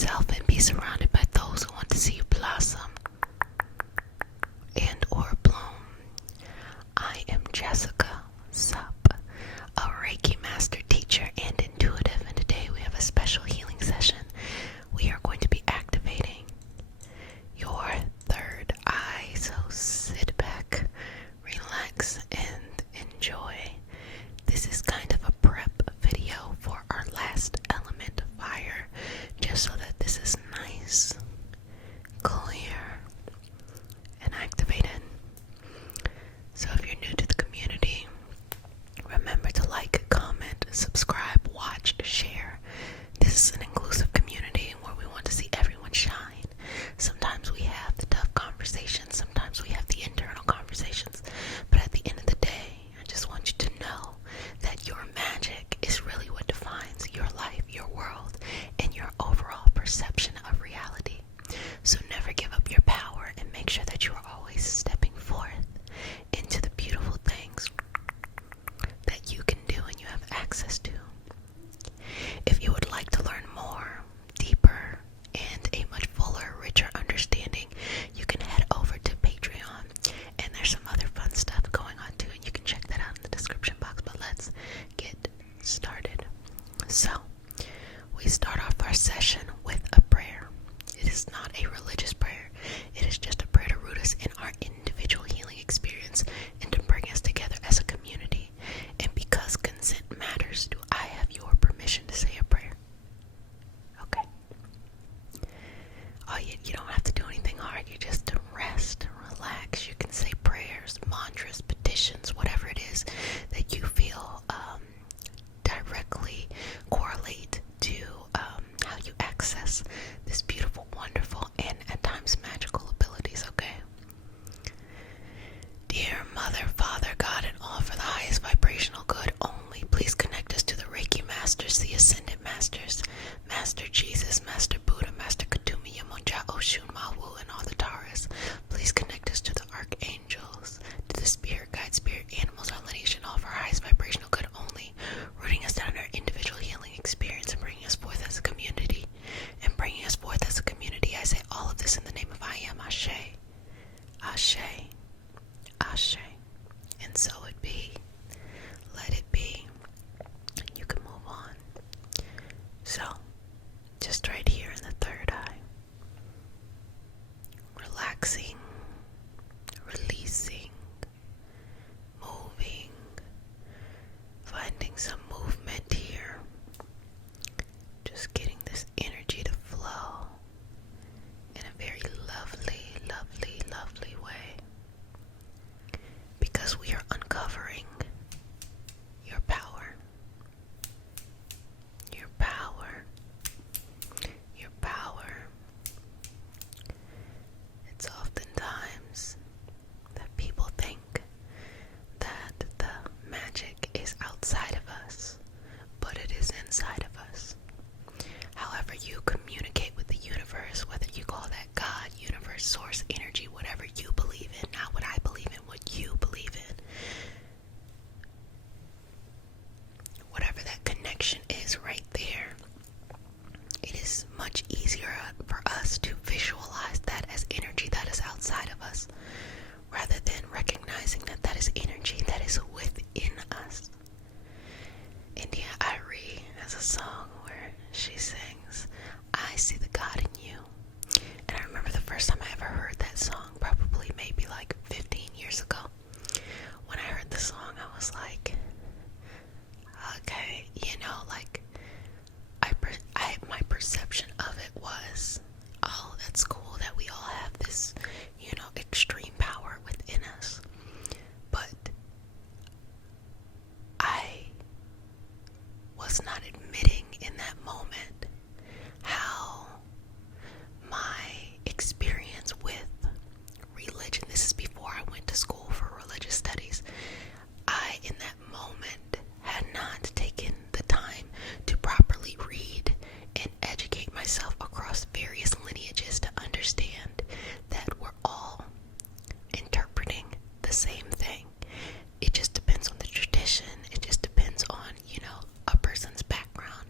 yourself and be surrounded by those who want to see you blossom and or bloom. I am Jessica Sup, a Reiki master teacher and intuitive, and today we have a special healing session. We are going to be activating your third eye, so sit back, relax, and enjoy. This is kind of a prep video for our last element, fire, just so that this is nice, clear, and activated. So if you're new to the community, remember to like, comment, subscribe, watch, share. This is an inclusive community where we want to see everyone shine. Sometimes we have the tough conversations, sometimes we have the internal conversations, but at the end of the day, I just want you to know that your magic is really what defines your life, your world, and your overall perception of reality. So never give up your power and make sure that you are always stepping forth into the beautiful things that you can do and you have access to. If you would like to learn more, deeper, and a much fuller, richer understanding, you can head over to Patreon, and there's some other fun stuff going on too, and you can check that out in the description box. But let's get started. So, we start off our session with a prayer. It is not a religious prayer. It is just a prayer to root us in our individual healing experience and to bring us together as a community. And because consent matters, do I have your permission to say a prayer? Okay. Oh, you don't have to do anything hard. You just rest, relax. You can say prayers, mantras, petitions, whatever it is that you feel directly correlate to how you access this beautiful, wonderful, and at times magical abilities, okay? Dear Mother, Father, God, and all for the highest vibrational good only, please connect us to the Reiki Masters, the Ascended Masters, Master Jesus, Master Buddha, Master Katumi, Yamonja, Oshun, Mawu, and all the Taurus. Please connect us to the Archangels, to the Spirit Guide, Spirit Animals, our lineage, and all for our highest vibrational good only, rooting us down in our individual healing experience and bringing us forth as a community. And bringing us forth as a community, I say all of this in the name of I Am, Ashe, Ashe, Ashe. And so it be. Let it be. You can move on. So, just right here in the third eye, relaxing, releasing, moving, finding some movement here. Just getting this energy to flow in a very lovely, lovely, lovely way. Because we are uncovering your power. Your power. Your power. It's oftentimes that people think that the magic is outside of us, but it is inside of us. However you communicate with the universe, whether you call that God, universe, source, energy, whatever you believe in, not what I believe in, what you believe in. Whatever that connection is right there, it is much easier for us to visualize that as energy that is outside of us, rather than recognizing that that is energy that is within us. India Irie has a song where she sings, I see the God in you. And I remember the first time I ever heard that song, probably maybe like 15 years ago. When I heard the song, I was like, okay, like, my perception of it was, oh, that's cool that we all have this, extreme power within us. But I was not admitting in that moment how my experience with religion, this is before I went to school for religious studies, I, in that moment, had not taken the time to properly read and educate myself across various lineages to understand that we're all interpreting the same thing. It just depends on the tradition. It just depends on, a person's background.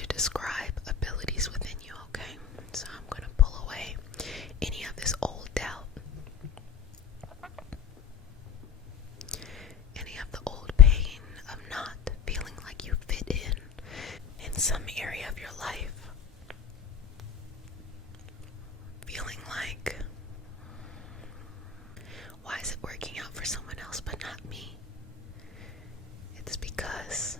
to describe abilities within you, okay? So I'm going to pull away any of this old doubt, any of the old pain of not feeling like you fit in some area of your life. Feeling like, why is it working out for someone else but not me? It's because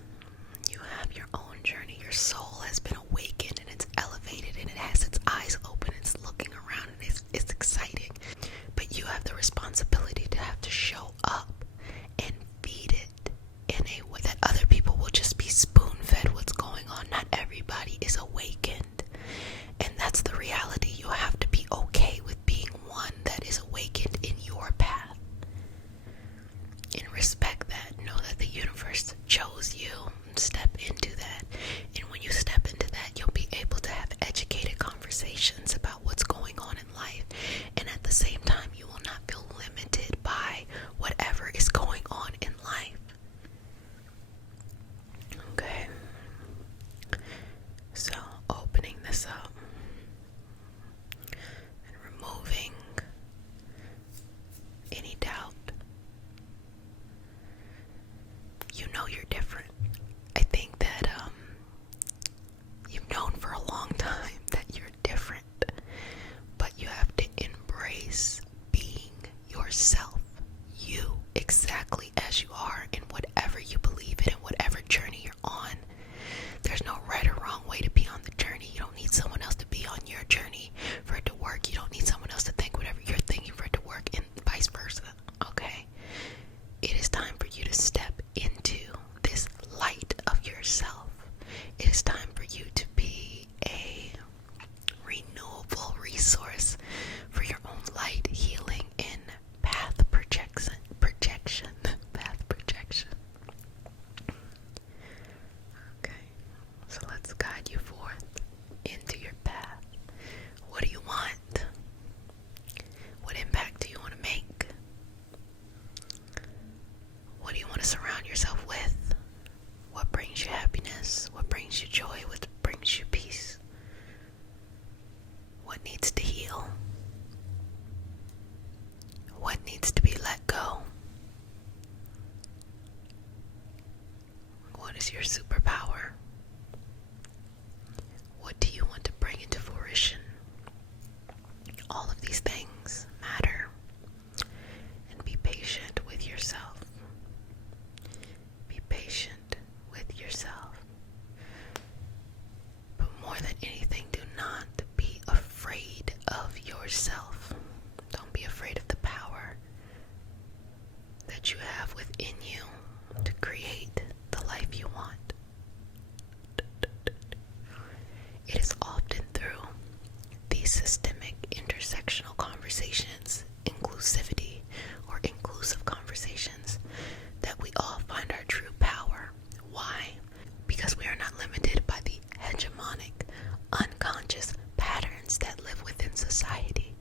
you have your own journey. Your soul has been awakened and it's elevated and it has its eyes open. It's looking around and it's exciting. But you have the responsibility to have to show up and feed it in a way that other people will just be spoon-fed what's going on. Not everybody is awakened. And that's the reality. You have to be okay with being one that is awakened in your path. And respect that. Know that the universe chose you. Step into that. And when you step into that, you'll be able to have educated conversations about what's going on in life. And at the same time, you will not feel limited by whatever is going on in life. Okay. So, opening this up and removing any doubt. You know you're different. I think that you've known for a long time that you're different, but you have to embrace being yourself, you exactly as you are, in whatever you believe in and whatever journey you're on. There's no right or wrong way to be on the journey. You don't need someone else to be on your journey for it to work. You don't need someone else to think whatever you're thinking for it to work, and vice versa. Okay? It is time for you to step into this light of yourself. It is time for you to be a renewable resource for your own light, healing, and path projection. Path projection. Okay, so let's guide you forth into your path. What do you want? What impact do you want to make? What do you want to surround yourself with? What brings you happiness? What brings you joy? What brings you peace? What needs to heal? What needs to be let go? What is your superpower? What do you want to bring into fruition? All of these things matter. And be patient with yourself. Be patient with yourself. But more than anything, do not be afraid of yourself. Don't be afraid of the power that you have within you to create the life you want. It is often through these systemic intersectional conversations, inclusivity or inclusive conversations, that we all find our true power. Why? Because we are not limited by the hegemonic, unconscious patterns that live within society.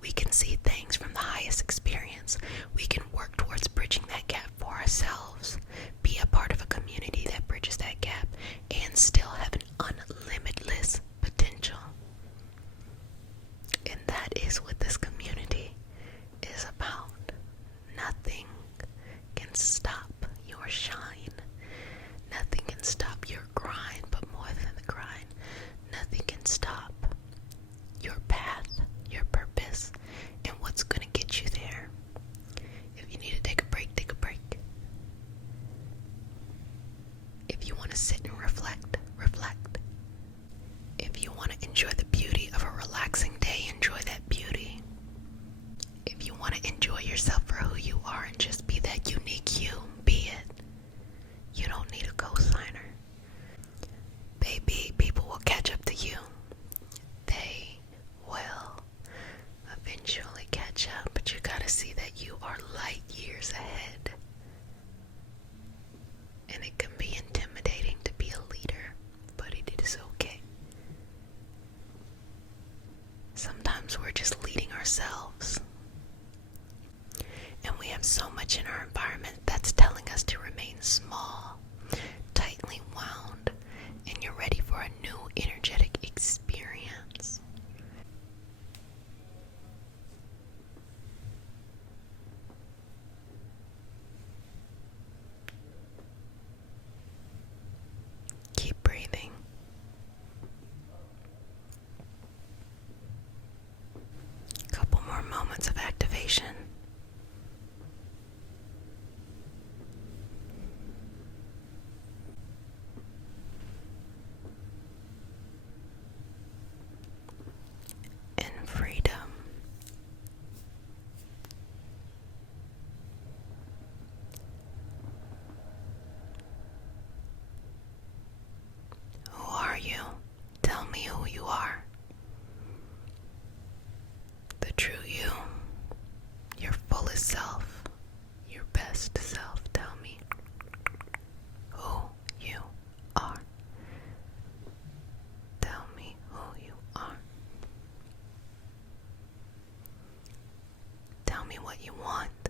We can see things from the highest experience. We can work towards bridging that gap for ourselves, be a part of a community that bridges that gap, and still have an unlimitless potential. And that is what this community is about. Nothing can stop your shine. Nothing can stop your grind, but more than the grind, nothing can stop your path, your purpose, and what's going to get you there. If you need to take a break, take a break. If you want to sit and reflect, reflect. If you want to enjoy the beauty of a relaxing day, enjoy that beauty. If you want to enjoy yourself for who you are and just be that unique you, be it. You don't need a co-signer. Baby, people will catch up to you. They will eventually catch up, but you gotta see that you are light years ahead. And it can be intimidating to be a leader, but it is okay. Sometimes we're just leading ourselves. And we have so much in our environment that's telling us to remain small, tightly wound, and you're ready for a me what you want.